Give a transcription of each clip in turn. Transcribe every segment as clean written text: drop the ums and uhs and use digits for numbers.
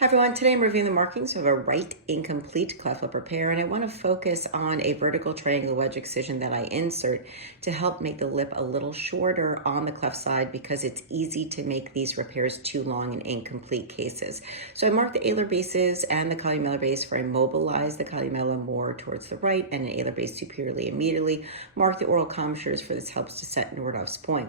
Hi everyone, today I'm reviewing the markings of a right incomplete cleft lip repair, and I want to focus on a vertical triangle wedge excision that I insert to help make the lip a little shorter on the cleft side because it's easy to make these repairs too long in incomplete cases. So I mark the alar bases and the columellar base where I mobilize the columella more towards the right and an alar base superiorly immediately. Mark the oral commissures for this helps to set Nordhoff's point.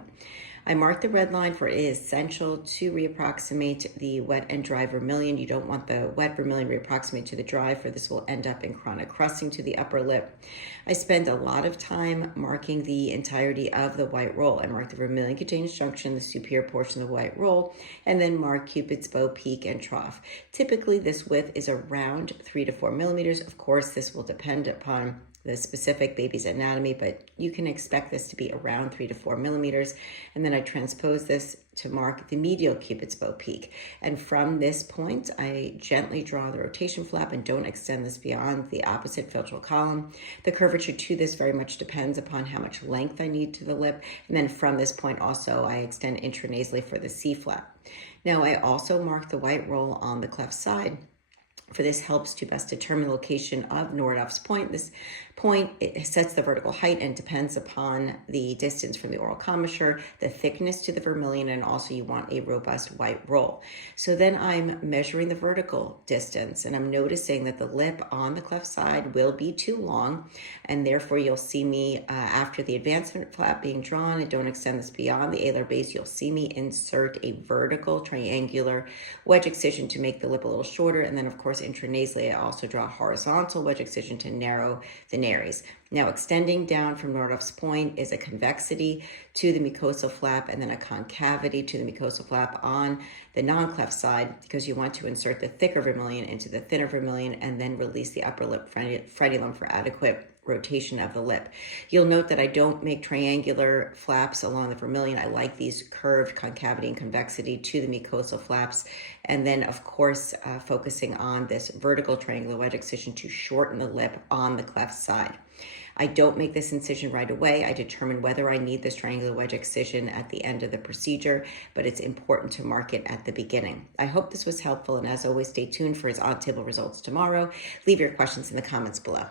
I mark the red line for it is essential to reapproximate the wet and dry vermilion. You don't want the wet vermilion reapproximate to the dry, for this will end up in chronic crusting to the upper lip. I spend a lot of time marking the entirety of the white roll. I mark the vermilion cutaneous junction, the superior portion of the white roll, and then mark Cupid's bow, peak, and trough. Typically, this width is around 3 to 4 millimeters. Of course, this will depend upon the specific baby's anatomy, but you can expect this to be around 3 to 4 millimeters. And then I transpose this to mark the medial Cupid's bow peak. And from this point, I gently draw the rotation flap and don't extend this beyond the opposite philtral column. The curvature to this very much depends upon how much length I need to the lip. And then from this point also, I extend intranasally for the C flap. Now I also mark the white roll on the cleft side. For this helps to best determine the location of Nordhoff's point. This point, it sets the vertical height and depends upon the distance from the oral commissure, the thickness to the vermilion, and also you want a robust white roll. So then I'm measuring the vertical distance and I'm noticing that the lip on the cleft side will be too long, and therefore you'll see me after the advancement flap being drawn, and don't extend this beyond the alar base, you'll see me insert a vertical triangular wedge excision to make the lip a little shorter, and then of course intranasally, I also draw a horizontal wedge excision to narrow the nares. Now, extending down from Nordhoff's point is a convexity to the mucosal flap and then a concavity to the mucosal flap on the non-cleft side, because you want to insert the thicker vermilion into the thinner vermilion and then release the upper lip frenulum for adequate rotation of the lip. You'll note that I don't make triangular flaps along the vermilion. I like these curved concavity and convexity to the mucosal flaps. And then of course, focusing on this vertical triangular wedge excision to shorten the lip on the cleft side. I don't make this incision right away. I determine whether I need this triangular wedge excision at the end of the procedure, but it's important to mark it at the beginning. I hope this was helpful, and as always, stay tuned for his on-table results tomorrow. Leave your questions in the comments below.